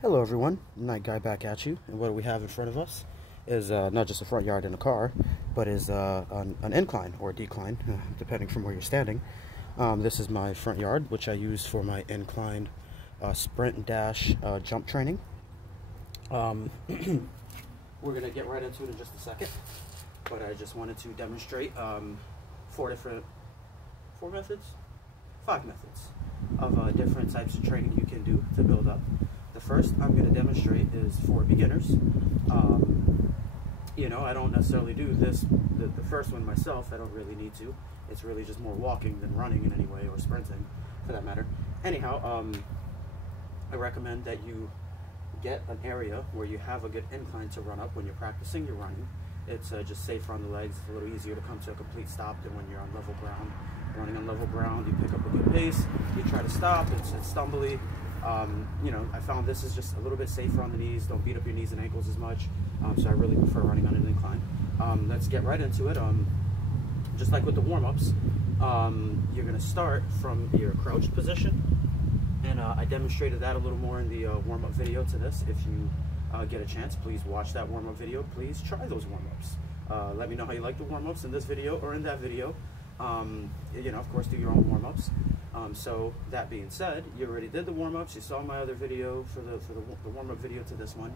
Hello everyone, Night Guy back at you, and what we have in front of us is not just a front yard in a car, but is an incline or decline, depending from where you're standing. This is my front yard, which I use for my incline sprint and dash jump training. We're going to get right into it in just a second, but I just wanted to demonstrate five methods of different types of training you can do to build up. The first I'm going to demonstrate is for beginners. I don't necessarily do this, the first one myself. I don't really need to. It's really just more walking than running in any way, or sprinting for that matter. Anyhow, I recommend that you get an area where you have a good incline to run up when you're practicing your running. It's just safer on the legs. It's a little easier to come to a complete stop than when you're on level ground. Running on level ground, you pick up a good pace, you try to stop, it's stumbly. I found this is just a little bit safer on the knees. Don't beat up your knees and ankles as much. So I really prefer running on an incline. Let's get right into it. Just like with the warm-ups, you're going to start from your crouched position. And I demonstrated that a little more in the warm-up video to this. If you get a chance, please watch that warm-up video. Please try those warm-ups. Let me know how you like the warm-ups in this video or in that video. Of course, do your own warm-ups. So that being said, you already did the warm-ups. You saw my other video for the warm-up video to this one.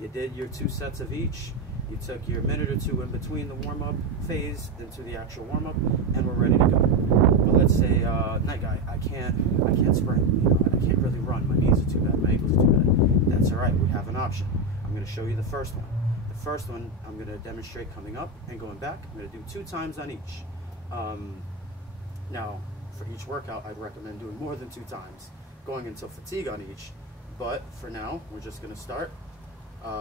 You did your 2 sets of each. You took your minute or two in between the warm-up phase into the actual warm-up, and we're ready to go. But let's say, Night Guy, I can't sprint. I can't really run. My knees are too bad. My ankles are too bad. That's all right. We have an option. I'm going to show you the first one. The first one I'm going to demonstrate coming up and going back. I'm going to do 2 times on each. Now, for each workout, I'd recommend doing more than 2 times, going until fatigue on each. But for now, we're just going to start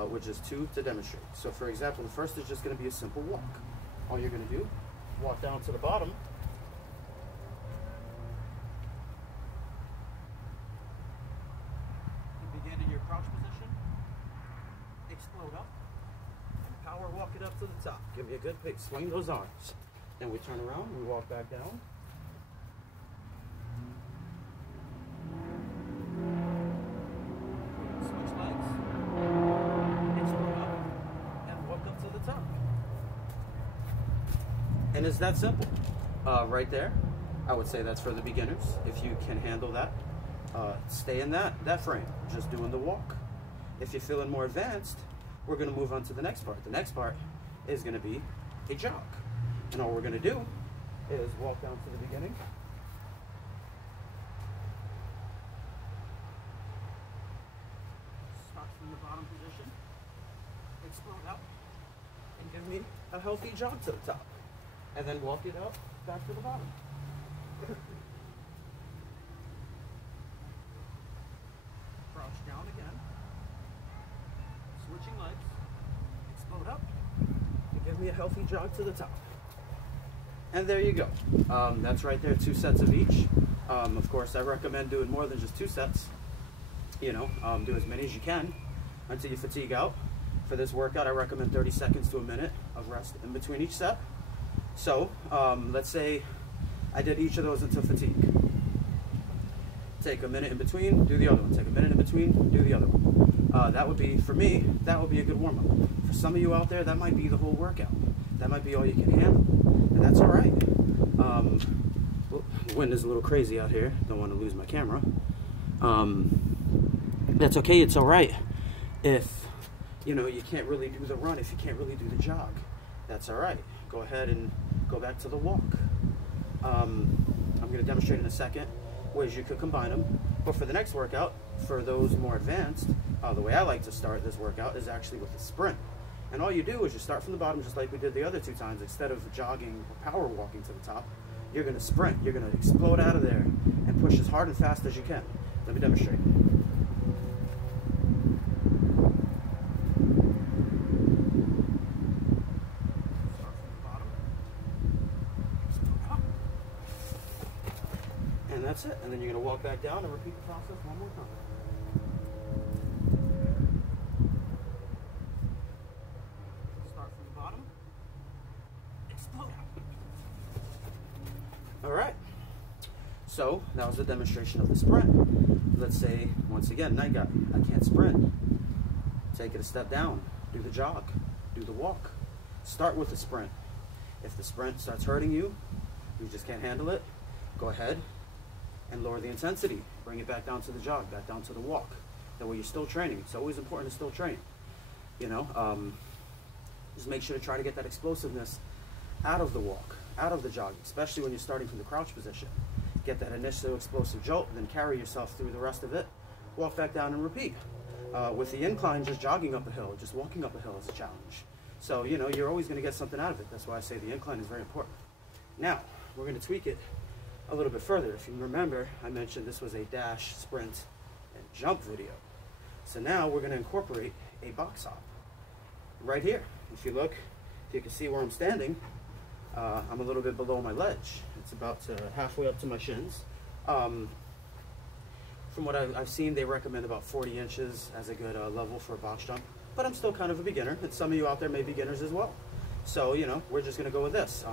with just 2 to demonstrate. So for example, the first is just going to be a simple walk. All you're going to do, walk down to the bottom. You begin in your crouch position, explode up, and power walk it up to the top. Give me a good pick, swing those arms. Then we turn around, we walk back down. Switch legs, explode up, and walk up to the top. And it's that simple. Right there, I would say that's for the beginners. If you can handle that, stay in that frame, just doing the walk. If you're feeling more advanced, we're gonna move on to the next part. The next part is gonna be a jog. And all we're going to do is walk down to the beginning. Start from the bottom position. Explode up. And give me a healthy jog to the top. And then walk it up back to the bottom. Crouch down again. Switching legs. Explode up. And give me a healthy jog to the top. And there you go. That's right there, 2 sets of each. Of course, I recommend doing more than just 2 sets. Do as many as you can until you fatigue out. For this workout, I recommend 30 seconds to a minute of rest in between each set. So, let's say I did each of those until fatigue. Take a minute in between, do the other one. Take a minute in between, do the other one. That would be, for me, that would be a good warm-up. For some of you out there, that might be the whole workout. That might be all you can handle. And that's all right. The wind is a little crazy out here. Don't want to lose my camera. That's okay. It's all right. If, you can't really do the run, if you can't really do the jog, that's all right. Go ahead and go back to the walk. I'm going to demonstrate in a second ways you could combine them. But for the next workout, for those more advanced, the way I like to start this workout is actually with a sprint. And all you do is you start from the bottom, just like we did the other 2 times. Instead of jogging or power walking to the top, you're going to sprint. You're going to explode out of there and push as hard and fast as you can. Let me demonstrate. Start from the bottom. Explode up. And that's it. And then you're going to walk back down and repeat the process one more time. All right. So that was a demonstration of the sprint. Let's say, once again, night guy, I can't sprint. Take it a step down, do the jog, do the walk. Start with the sprint. If the sprint starts hurting you, you just can't handle it, go ahead and lower the intensity. Bring it back down to the jog, back down to the walk. That way you're still training. It's always important to still train. You know, just make sure to try to get that explosiveness out of the walk, out of the jog, especially when you're starting from the crouch position. Get that initial explosive jolt, then carry yourself through the rest of it, walk back down and repeat. With the incline, just jogging up a hill, just walking up a hill is a challenge. So, you know, you're always going to get something out of it. That's why I say the incline is very important. Now, we're going to tweak it a little bit further. If you remember, I mentioned this was a dash, sprint, and jump video. So now we're going to incorporate a box hop right here. If you look, you can see where I'm standing. I'm a little bit below my ledge. It's about halfway up to my shins. From what I've seen, they recommend about 40 inches as a good level for a box jump. But I'm still kind of a beginner, and some of you out there may be beginners as well. So, you know, we're just going to go with this.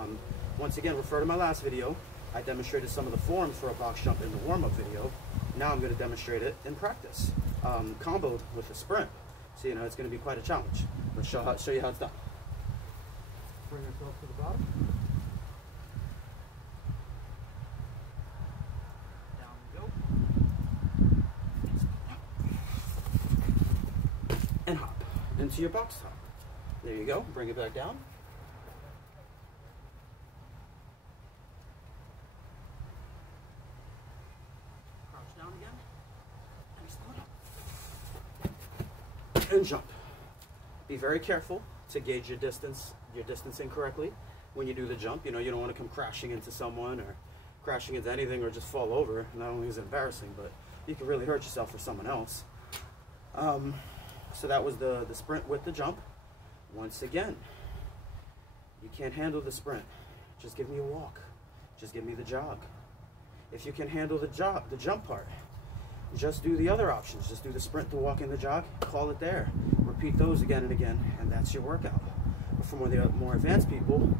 Once again, refer to my last video. I demonstrated some of the forms for a box jump in the warm-up video. Now I'm going to demonstrate it in practice, comboed with a sprint. So, you know, it's going to be quite a challenge. Let's show you how it's done. Bring yourself to the bottom. And hop into your box hop. There you go. Bring it back down. Crouch down again. And slow down. And jump. Be very careful to gauge your distance incorrectly when you do the jump. You know, you don't want to come crashing into someone or crashing into anything or just fall over. Not only is it embarrassing, but you can really hurt yourself or someone else. So that was the sprint with the jump. Once again, you can't handle the sprint. Just give me a walk. Just give me the jog. If you can handle the jump part, just do the other options. Just do the sprint, the walk, and the jog. Call it there. Repeat those again and again, and that's your workout. But for more advanced people,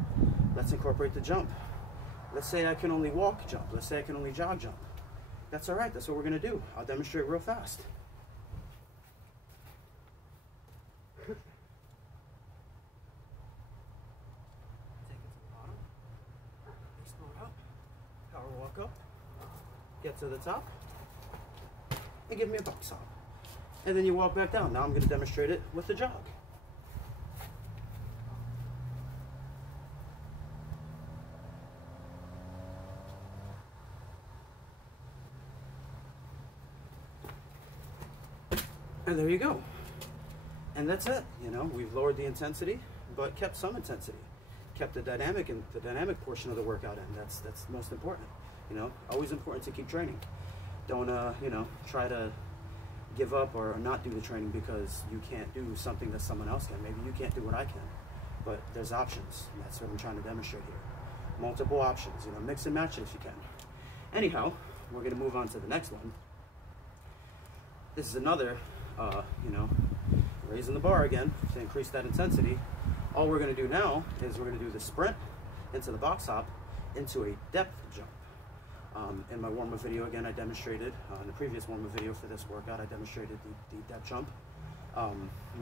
let's incorporate the jump. Let's say I can only walk jump. Let's say I can only jog jump. That's all right. That's what we're going to do. I'll demonstrate real fast. Walk up, get to the top, and give me a box hop. And then you walk back down. Now I'm going to demonstrate it with the jog. And there you go. And that's it. You know, we've lowered the intensity, but kept some intensity. Kept the dynamic portion of the workout in. That's most important. You know, always important to keep training. Don't you know, try to give up or not do the training because you can't do something that someone else can. Maybe you can't do what I can, but there's options, and that's what I'm trying to demonstrate here. Multiple options. You know, mix and match it if you can. Anyhow, we're going to move on to the next one. This is another, you know, raising the bar again to increase that intensity. All we're going to do now is we're going to do the sprint into the box hop into a depth jump. In my warm-up video, again, I demonstrated, in the previous warm-up video for this workout, I demonstrated the depth jump. Now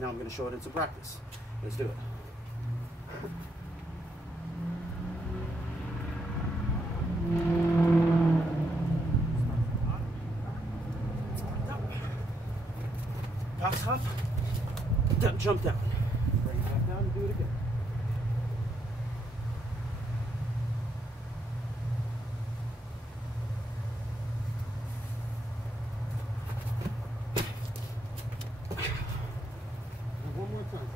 I'm going to show it in some practice. Let's do it. Box hop, depth jump down. Bring it back down and do it again. One more time.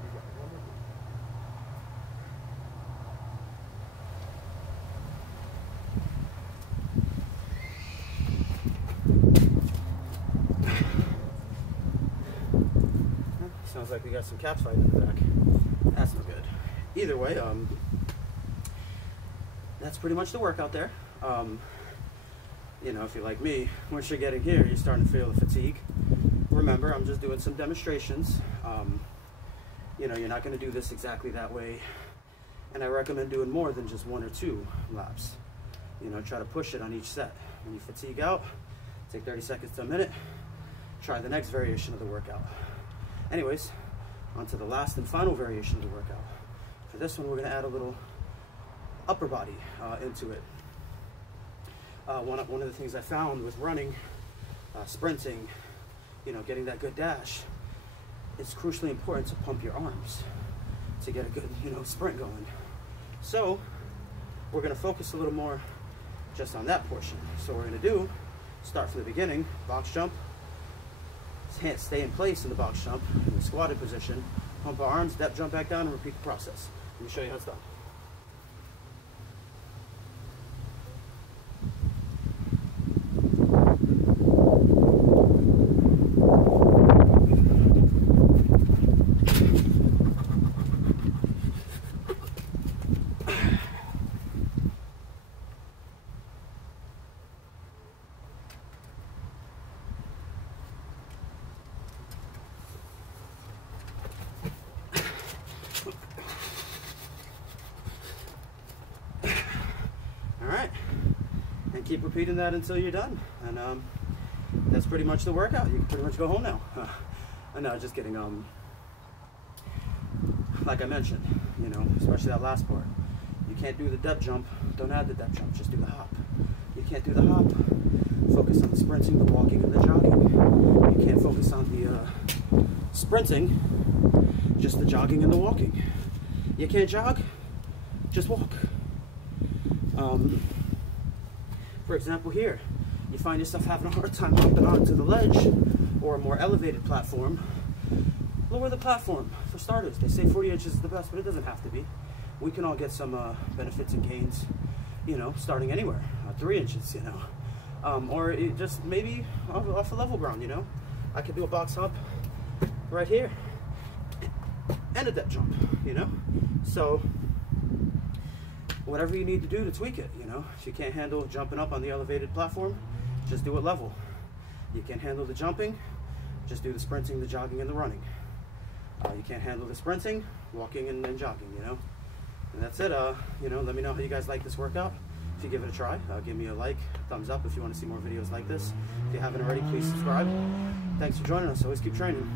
Sounds like we got some cat fight in the back. That's no good. Either way, that's pretty much the workout there. You know, if you're like me, once you're getting here, you're starting to feel the fatigue. Remember, I'm just doing some demonstrations. You know, you're not going to do this exactly that way. And I recommend doing more than just 1 or 2 laps. You know, try to push it on each set. When you fatigue out, take 30 seconds to a minute, try the next variation of the workout. Anyways, on to the last and final variation of the workout. For this one, we're gonna add a little upper body into it. One of the things I found with running, sprinting, you know, getting that good dash, it's crucially important to pump your arms to get a good, you know, sprint going. So we're gonna focus a little more just on that portion. So what we're gonna do, start from the beginning, box jump, stay in place in the box jump, in the squatted position, pump our arms, step, jump back down, and repeat the process. Let me show you how it's done. And keep repeating that until you're done. And that's pretty much the workout. You can pretty much go home now. No, just kidding. Like I mentioned, you know, especially that last part, you can't do the depth jump. Don't add the depth jump, just do the hop. You can't do the hop, focus on the sprinting, the walking, and the jogging. You can't focus on the sprinting, just the jogging and the walking. You can't jog, just walk. For example, here, you find yourself having a hard time hopping onto the ledge or a more elevated platform. Lower the platform, for starters. They say 40 inches is the best, but it doesn't have to be. We can all get some benefits and gains, you know, starting anywhere, 3 inches, you know. Or it just maybe off a level ground, you know. I could do a box hop right here and a depth jump, you know. So whatever you need to do to tweak it, you know. If you can't handle jumping up on the elevated platform, just do it level. You can't handle the jumping, just do the sprinting, the jogging, and the running. You can't handle the sprinting, walking, and then jogging, you know. And that's it. You know, let me know how you guys like this workout. If you give it a try, give me a like, thumbs up if you want to see more videos like this. If you haven't already, please subscribe. Thanks for joining us. Always keep training.